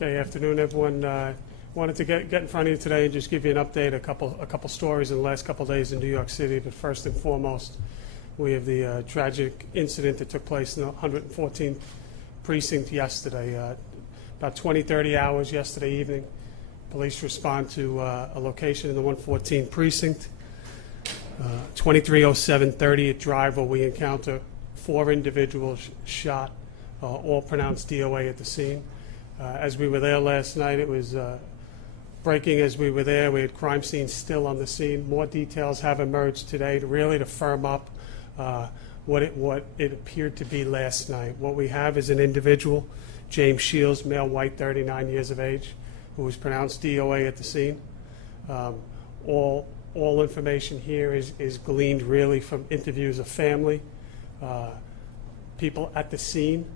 Okay, afternoon, everyone. Wanted to get in front of you today and just give you an update, a couple stories in the last couple of days in New York City. But first and foremost, we have the tragic incident that took place in the 114th precinct yesterday. About 30 hours yesterday evening, police respond to a location in the 114th precinct, 2307 30th Drive, where we encounter 4 individuals shot, all pronounced DOA at the scene. As we were there last night, it was breaking as we were there. We had crime scenes still on the scene. More details have emerged today to firm up what it appeared to be last night. What we have is an individual, James Shields, male, white, 39 years of age, who was pronounced DOA at the scene. All information here is gleaned really from interviews of family, people at the scene,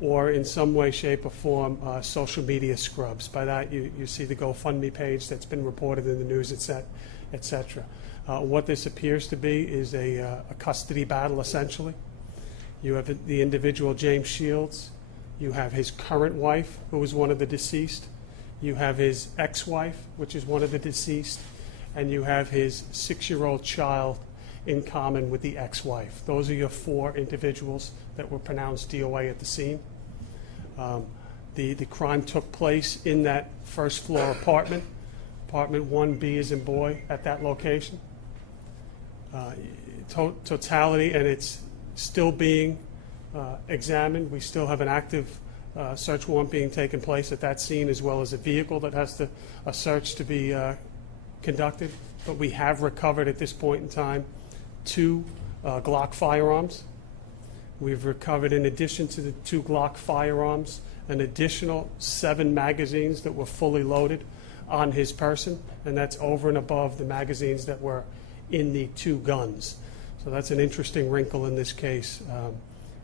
or in some way, shape, or form, social media scrubs. By that, you see the GoFundMe page that's been reported in the news, et cetera. What this appears to be is a custody battle, essentially. You have the individual, James Shields. You have his current wife, who is one of the deceased. You have his ex-wife, which is one of the deceased. And you have his 6-year-old child in common with the ex-wife. Those are your 4 individuals that were pronounced DOA at the scene. The crime took place in that first floor apartment, apartment 1B as in boy, at that location. Totality, and it's still being examined. We still have an active search warrant being taken place at that scene, as well as a vehicle that has a search to be conducted. But we have recovered at this point in time 2 Glock firearms. We've recovered, in addition to the 2 Glock firearms, an additional 7 magazines that were fully loaded on his person, and that's over and above the magazines that were in the 2 guns. So that's an interesting wrinkle in this case.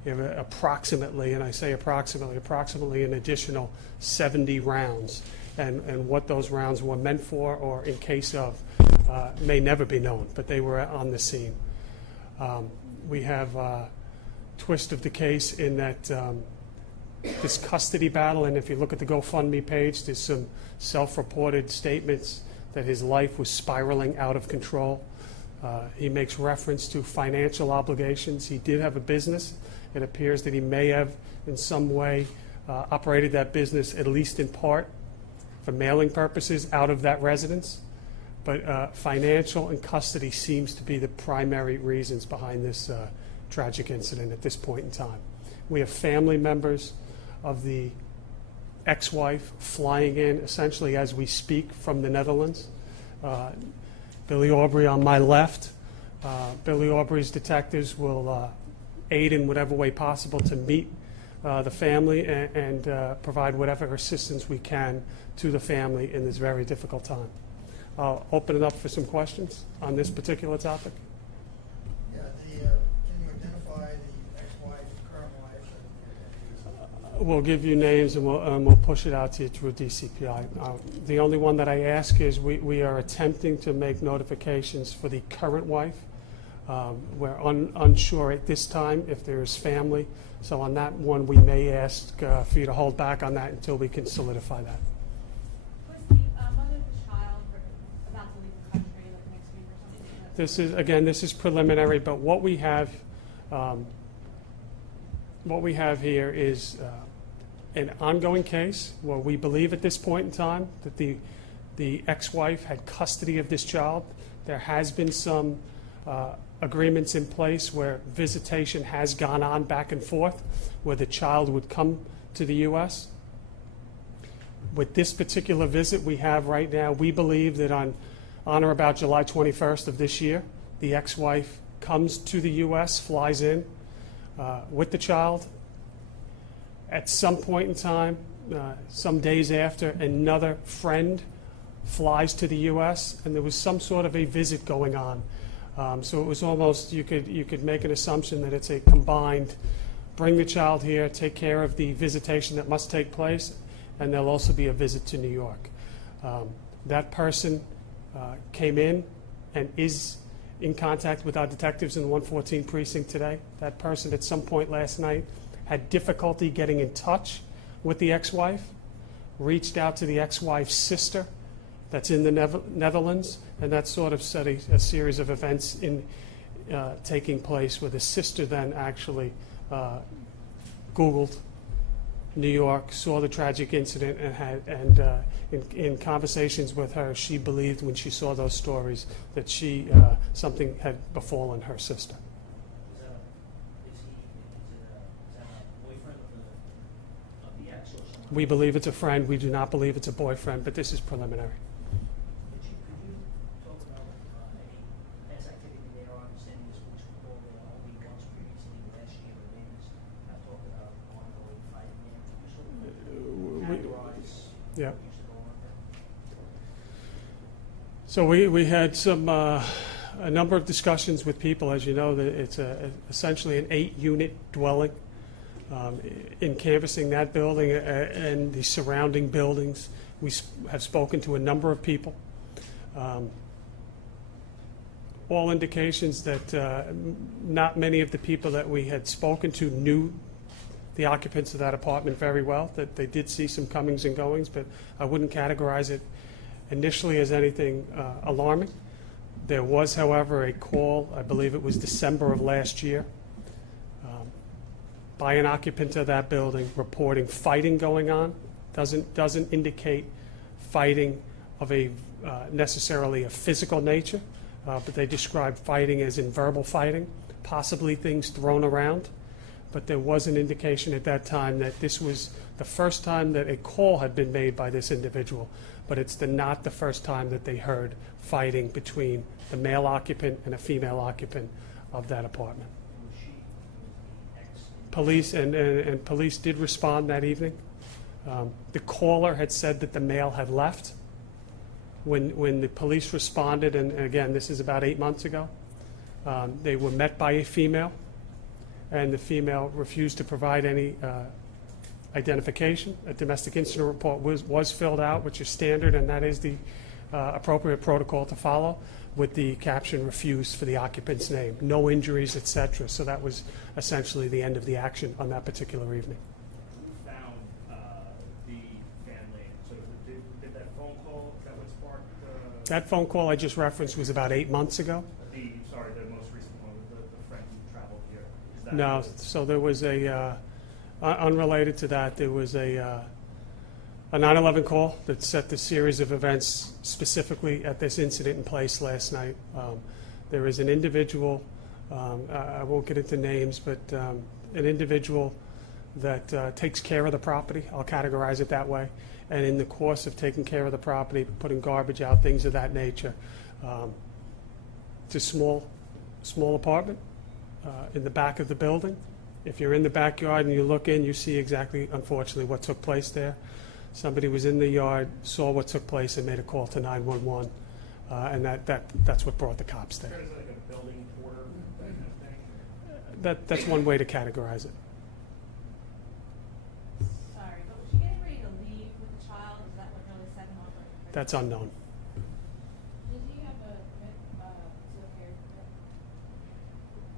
You have approximately, and I say approximately an additional 70 rounds, and what those rounds were meant for or in case of may never be known, but they were on the scene. We have a twist of the case in that this custody battle, and if you look at the GoFundMe page, there's some self-reported statements that his life was spiraling out of control. He makes reference to financial obligations. He did have a business. It appears that he may have in some way operated that business, at least in part, for mailing purposes out of that residence. But financial and custody seems to be the primary reasons behind this tragic incident at this point in time. We have family members of the ex-wife flying in essentially as we speak from the Netherlands. Billy Aubrey on my left. Billy Aubrey's detectives will aid in whatever way possible to meet the family and provide whatever assistance we can to the family in this very difficult time. I'll open it up for some questions on this particular topic. Yeah, can you identify the ex-wife, current wife? We'll give you names and we'll push it out to you through DCPI. The only one that I ask is we are attempting to make notifications for the current wife. We're unsure at this time if there is family. So on that one, we may ask for you to hold back on that until we can solidify that. This is preliminary, but what we have here is an ongoing case where we believe at this point in time that the ex-wife had custody of this child. There has been some agreements in place where visitation has gone on back and forth, where the child would come to the U.S. With this particular visit we have right now, we believe that on or about July 21st of this year, the ex-wife comes to the U.S., flies in with the child. At some point in time, some days after, another friend flies to the U.S., and there was some sort of a visit going on. So it was almost, you could make an assumption that it's a combined, bring the child here, take care of the visitation that must take place, and there'll also be a visit to New York. That person came in and is in contact with our detectives in the 114 precinct today. That person at some point last night had difficulty getting in touch with the ex-wife. reached out to the ex-wife's sister that's in the Netherlands, and that sort of set a series of events taking place where the sister then actually Googled New York, saw the tragic incident, and in conversations with her, she believed when she saw those stories that something had befallen her sister. Is that a boyfriend of the ex or someone? We believe it's a friend. We do not believe it's a boyfriend, but this is preliminary. Could you talk about any past activity there? I understand this was called only once previously last year, but neighbors have talked about ongoing fighting there. Could you sort of categorize Yeah. what used to go on there? So we had a number of discussions with people. As you know, that it's essentially an 8-unit dwelling. In canvassing that building and the surrounding buildings, we have spoken to a number of people. All indications that not many of the people that we had spoken to knew the occupants of that apartment very well, that they did see some comings and goings, but I wouldn't categorize it initially as anything alarming. There was, however, a call, I believe it was December of last year, by an occupant of that building reporting fighting going on. Doesn't indicate fighting of a necessarily a physical nature, but they described fighting as in verbal fighting, possibly things thrown around. But there was an indication at that time that this was the first time that a call had been made by this individual, but it's not the first time that they heard fighting between the male occupant and a female occupant of that apartment. Was she the ex? Police and police did respond that evening. The caller had said that the male had left. When the police responded, and again, this is about 8 months ago, they were met by a female, and the female refused to provide any identification. A domestic incident report was filled out, which is standard, and that is the appropriate protocol to follow, with the caption "refused" for the occupant's name, no injuries, etc. So that was essentially the end of the action on that particular evening. Who found the family? So did that phone call, is that what sparked? That phone call I just referenced was about 8 months ago. The most recent one with the friend who traveled here. Is that No, so there was unrelated to that, there was a 9/11 call that set the series of events specifically at this incident in place last night. There is an individual, I won't get into names, but an individual that takes care of the property, I'll categorize it that way, and in the course of taking care of the property, putting garbage out, things of that nature, it's a small apartment in the back of the building. If you're in the backyard and you look in, you see exactly, unfortunately, what took place there. Somebody was in the yard, saw what took place, and made a call to 911, and that's what brought the cops there. Is it like a building porter, that kind of thing? That's one way to categorize it. Sorry, but was she getting ready to leave with the child? Is that what really set him off? That's unknown. Did he have a concealed carry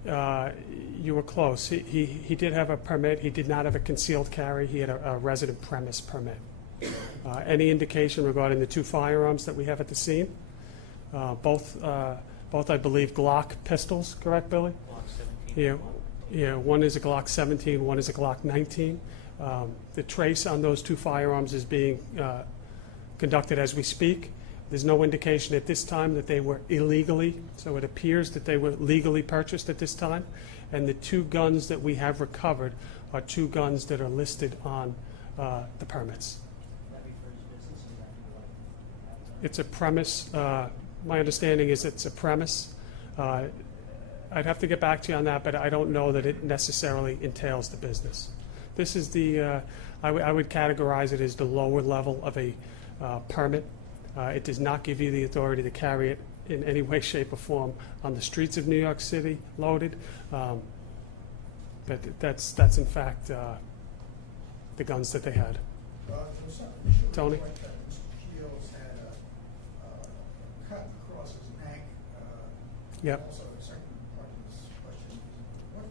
permit? You were close. He did have a permit. He did not have a concealed carry. He had a resident premise permit. Any indication regarding the 2 firearms that we have at the scene? Both, I believe, Glock pistols, correct, Billy? Glock 17. Yeah, one is a Glock 17, one is a Glock 19. The trace on those 2 firearms is being conducted as we speak. There's no indication at this time that they were illegally, so it appears that they were legally purchased at this time. And the 2 guns that we have recovered are 2 guns that are listed on the permits. Would that be for his business? Is that like? It's a premise. My understanding is it's a premise. I'd have to get back to you on that, but I don't know that it necessarily entails the business. This is I would categorize it as the lower level of a permit. It does not give you the authority to carry it in any way, shape, or form on the streets of New York City, loaded. But that's in fact the guns that they had. There was some initial Tony? report that Mr. Shields had a cut across his neck. Yep. Also, the second part of this question is, what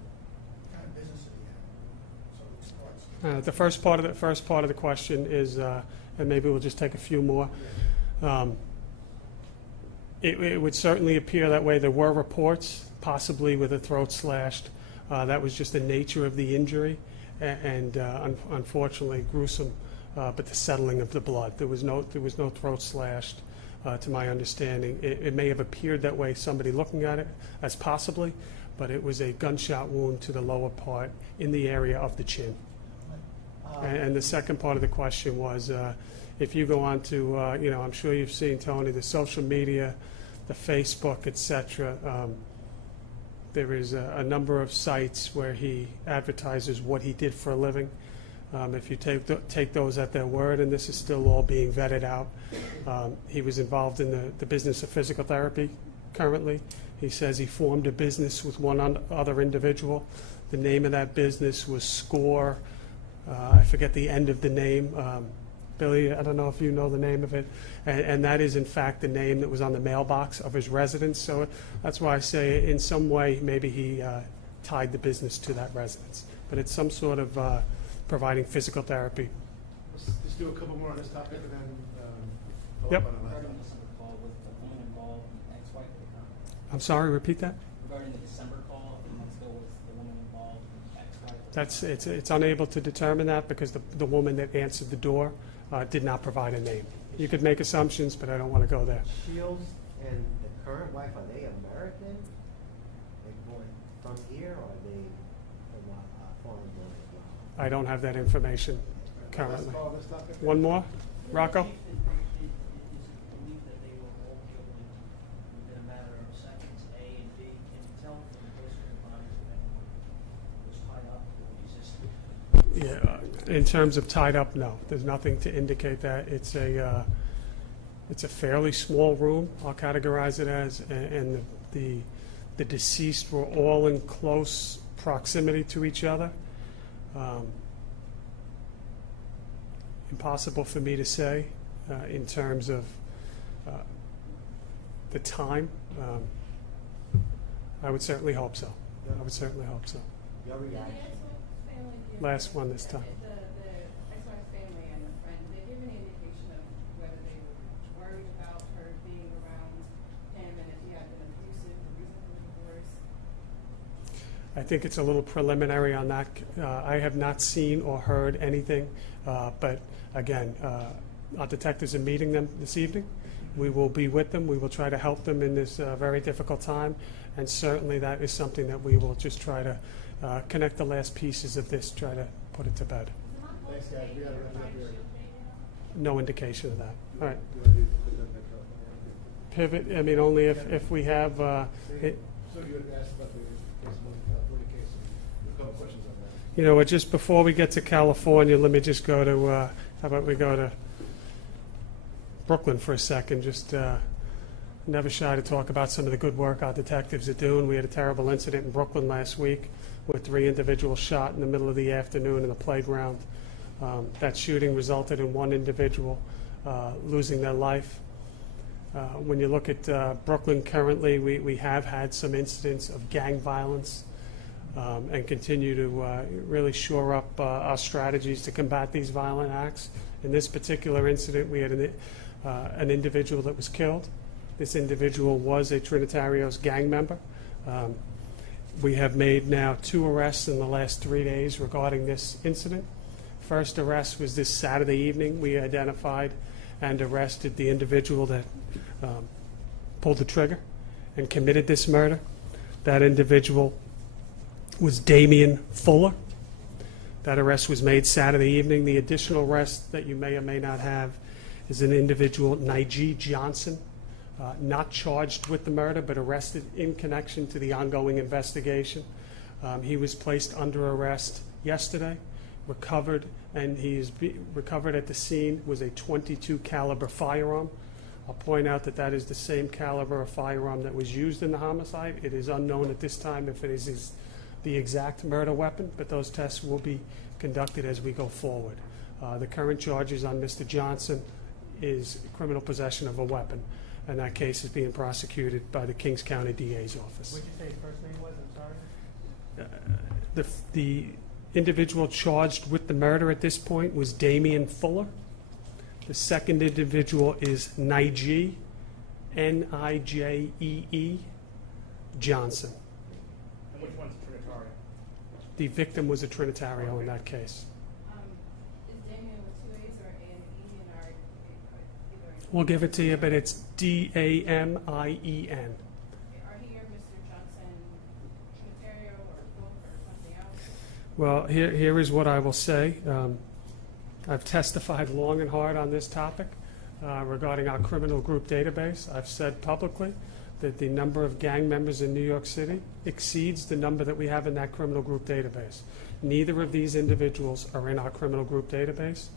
kind of business did he have? So it starts. The first part of the question is and maybe we'll just take a few more. It would certainly appear that way. There were reports, possibly with a throat slashed. That was just the nature of the injury, and unfortunately gruesome. But the settling of the blood. There was no throat slashed, to my understanding. It may have appeared that way, somebody looking at it, as possibly, but it was a gunshot wound to the lower part in the area of the chin. And the second part of the question was, if you go on to, I'm sure you've seen, Tony, the social media, the Facebook, etc. There is a number of sites where he advertises what he did for a living. If you take those at their word, and this is still all being vetted out, he was involved in the business of physical therapy currently. He says he formed a business with one other individual. The name of that business was Score. I forget the end of the name. Billy, I don't know if you know the name of it. And that is, in fact, the name that was on the mailbox of his residence. So that's why I say in some way maybe he tied the business to that residence. But it's some sort of providing physical therapy. Let's do a couple more on this topic and then follow Yep. up on the last Regarding one. the December call with the woman involved and ex-wife at the time. I'm sorry, repeat that? Regarding the December call, a few months ago, was the woman involved and ex-wife? It's unable to determine that because the woman that answered the door did not provide a name. You could make assumptions, but I don't want to go there. Shields and the current wife, are they American? Like born from here, or are they foreign born as well? I don't have that information Let's currently. follow this topic. One more? Rocco? Is it believed that they were all killed within a matter of seconds, A and B? Can you tell from the post-mortem bodies if anyone was tied up or resisted? Yeah, in terms of tied up, no. There's nothing to indicate that. It's a fairly small room, I'll categorize it as, and the deceased were all in close proximity to each other. Impossible for me to say in terms of the time. I would certainly hope so. I would certainly hope so. Your Did the reaction? ex-wife's family give- Last one this time. The ex-wife's family and the friend, did they give any indication of whether they were worried about her being around him and if he had been abusive, the reason for the divorce? I think it's a little preliminary on that. I have not seen or heard anything, but again, our detectives are meeting them this evening. We will be with them. We will try to help them in this very difficult time, and certainly that is something that we will just try to connect the last pieces of this, try to put it to bed. Was the mom Thanks, guys. We gotta wrap it up here. No indication of that. All right. You wanna do the Pivot, I mean, only if we have, So you had asked about the California case, and a couple questions on that. you know, just before we get to California, let me just go to, how about we go to Brooklyn for a second, just never shy to talk about some of the good work our detectives are doing. We had a terrible incident in Brooklyn last week with 3 individuals shot in the middle of the afternoon in a playground. That shooting resulted in 1 individual losing their life. When you look at Brooklyn currently, we have had some incidents of gang violence and continue to really shore up our strategies to combat these violent acts. In this particular incident, we had an individual that was killed. This individual was a Trinitarios gang member. We have made now 2 arrests in the last 3 days regarding this incident. First arrest was this Saturday evening. We identified and arrested the individual that pulled the trigger and committed this murder. That individual was Damian Fuller. That arrest was made Saturday evening. The additional arrest that you may or may not have is an individual, Nige Johnson, not charged with the murder, but arrested in connection to the ongoing investigation. He was placed under arrest yesterday, recovered, and he is recovered at the scene was a .22 caliber firearm. I'll point out that that is the same caliber of firearm that was used in the homicide. It is unknown at this time if it is the exact murder weapon, but those tests will be conducted as we go forward. The current charges on Mr. Johnson is criminal possession of a weapon, and that case is being prosecuted by the Kings County DA's office. What did you say his first name was? I'm sorry. The individual charged with the murder at this point was Damian Fuller. The second individual is Nijee, Nijee Johnson. And which one's Trinitario? The victim was a Trinitario in that case. Is Damien with two A's or A and E and are either? We'll give it to you, but it's Damien. Are he or Mr. Johnson Trinitario or both or something else? Well, here is what I will say. I've testified long and hard on this topic regarding our criminal group database. I've said publicly that the number of gang members in New York City exceeds the number that we have in that criminal group database. Neither of these individuals are in our criminal group database,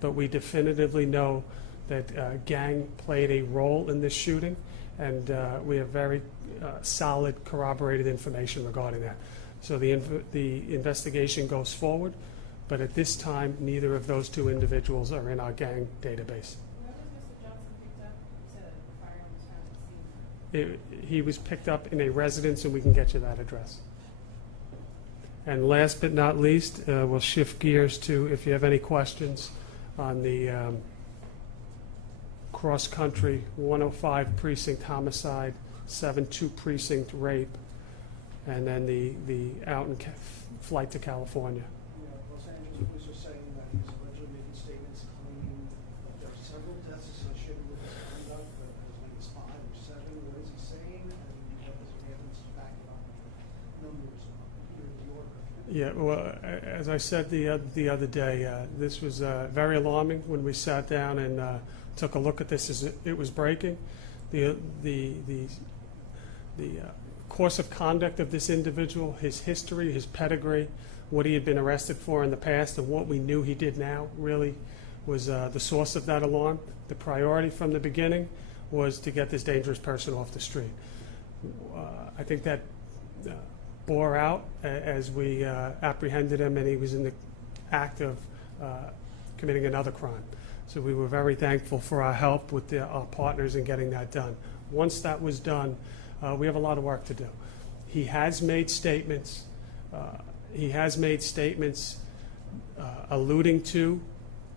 but we definitively know that gang played a role in this shooting, and we have very solid corroborated information regarding that. So the investigation goes forward, but at this time, neither of those two individuals are in our gang database. Where was Mr. Johnson picked up? You said the firearm was found at the scene. He was picked up in a residence, and we can get you that address. And last but not least, we'll shift gears to, if you have any questions on the cross-country 105 precinct homicide, 7-2 precinct rape, and then the flight to California. Yeah, Los Angeles police are saying that he's allegedly making statements claiming that there are several deaths associated with his conduct, but as many as 5 or 7. What is he saying? And what is the evidence to back it up? Numbers here in New York. Yeah, well, as I said the other day, this was very alarming when we sat down and took a look at this as it was breaking. The course of conduct of this individual, his history, his pedigree, what he had been arrested for in the past, and what we knew he did now really was the source of that alarm. The priority from the beginning was to get this dangerous person off the street. I think that bore out as we apprehended him, and he was in the act of committing another crime. So we were very thankful for our help with our partners in getting that done. Once that was done, we have a lot of work to do. He has made statements. Alluding to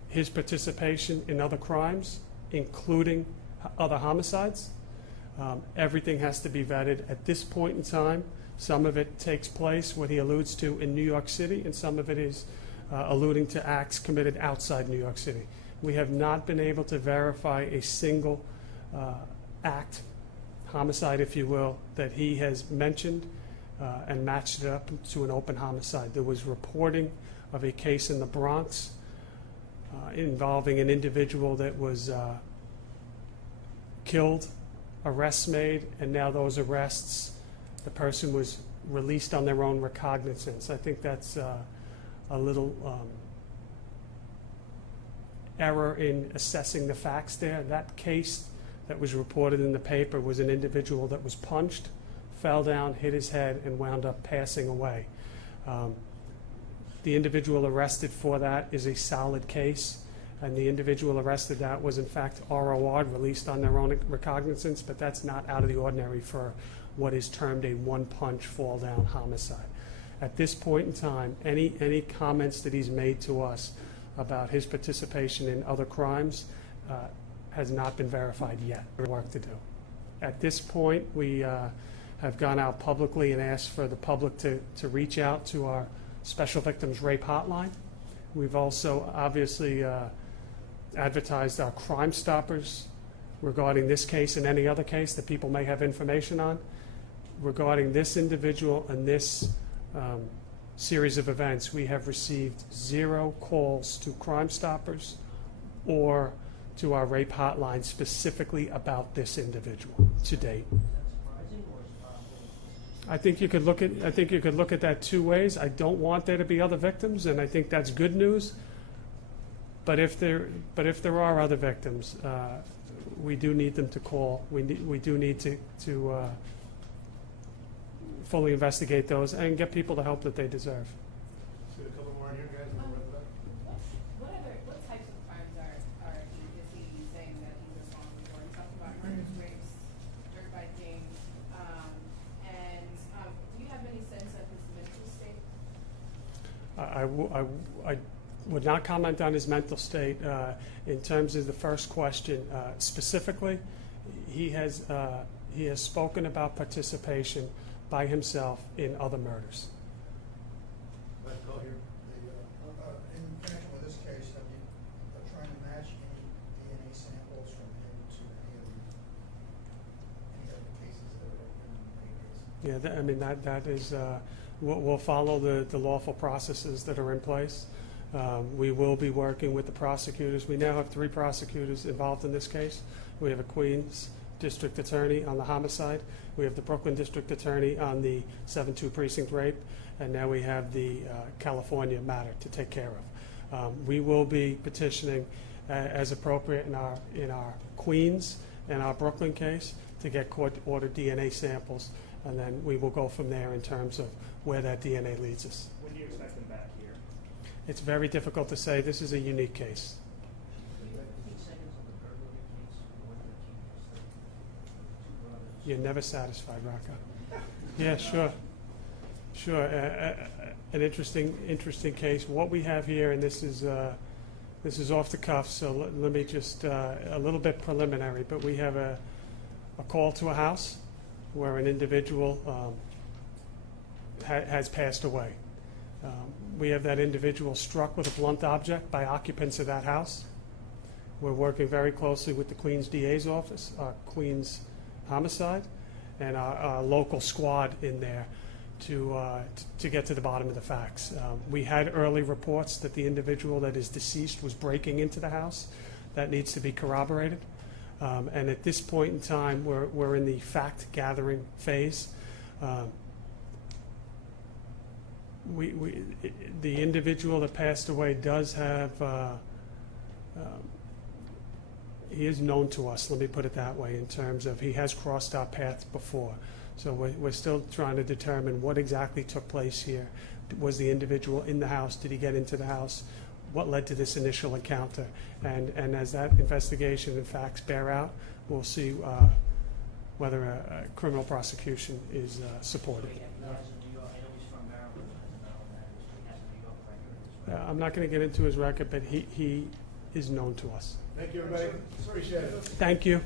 his participation in other crimes, including other homicides. Everything has to be vetted at this point in time. Some of it takes place, what he alludes to, in New York City, and some of it is alluding to acts committed outside New York City. We have not been able to verify a single act, homicide, if you will, that he has mentioned and matched it up to an open homicide. There was reporting of a case in the Bronx involving an individual that was killed, arrests made, and now those arrests, the person was released on their own recognizance. I think that's a little error in assessing the facts there. That case that was reported in the paper was an individual that was punched, fell down, hit his head, and wound up passing away. The individual arrested for that is a solid case, and the individual arrested that was in fact ROR'd, released on their own recognizance, but that's not out of the ordinary for what is termed a one-punch fall-down homicide. At this point in time, any comments that he's made to us about his participation in other crimes has not been verified yet. There's work to do. At this point, we have gone out publicly and asked for the public to reach out to our Special Victims Rape Hotline. We've also obviously advertised our Crime Stoppers regarding this case and any other case that people may have information on. Regarding this individual and this series of events, we have received 0 calls to Crime Stoppers or to our rape hotline specifically about this individual to date. Is that surprising or is it possible? I think you could look at that 2 ways. I don't want there to be other victims, and I think that's good news. But if there are other victims, we do need them to call. We do need to fully investigate those and get people the help that they deserve. Let's get a couple more in here, guys. and we'll wrap it up. What types of crimes is he saying that he's responsible for? He talked about murders, rapes, dirt biking, and do you have any sense of his mental state? I Would not comment on his mental state. In terms of the first question, specifically, he has spoken about participation by himself in other murders. Let's go here. In connection with this case, have you trying to match any DNA samples from him to any other cases that are in the case? Yeah, I mean, that is, we'll follow the lawful processes that are in place. We will be working with the prosecutors. We now have 3 prosecutors involved in this case. We have a Queens District Attorney on the homicide. We have the Brooklyn District Attorney on the 7-2 precinct rape. And now we have the California matter to take care of. We will be petitioning as appropriate in our Queens and our Brooklyn case to get court-ordered DNA samples, and then we will go from there in terms of where that DNA leads us. When do you expect them back here? It's very difficult to say. This is a unique case. 15 seconds on the burglary case, 113, 2 brothers. You're never satisfied, Rocco. Yeah, sure. Sure. An interesting case. What we have here, and this is off the cuff, so let me just, a little bit preliminary, but we have a call to a house where an individual has passed away. We have that individual struck with a blunt object by occupants of that house. We're working very closely with the Queens DA's office, our Queens homicide, and our local squad in there to get to the bottom of the facts. We had early reports that the individual that is deceased was breaking into the house. That needs to be corroborated. And at this point in time, we're in the fact-gathering phase. The individual that passed away does have, he is known to us, let me put it that way, in terms of he has crossed our path before. So we're still trying to determine what exactly took place here. Was the individual in the house? Did he get into the house? What led to this initial encounter? And as that investigation and facts bear out, we'll see whether a criminal prosecution is supported. So he has a New York, I know he's from Maryland, as a Maryland man, so he has a New York record as well. I'm not going to get into his record, but he is known to us. Thank you, everybody. Appreciate it. Thank you.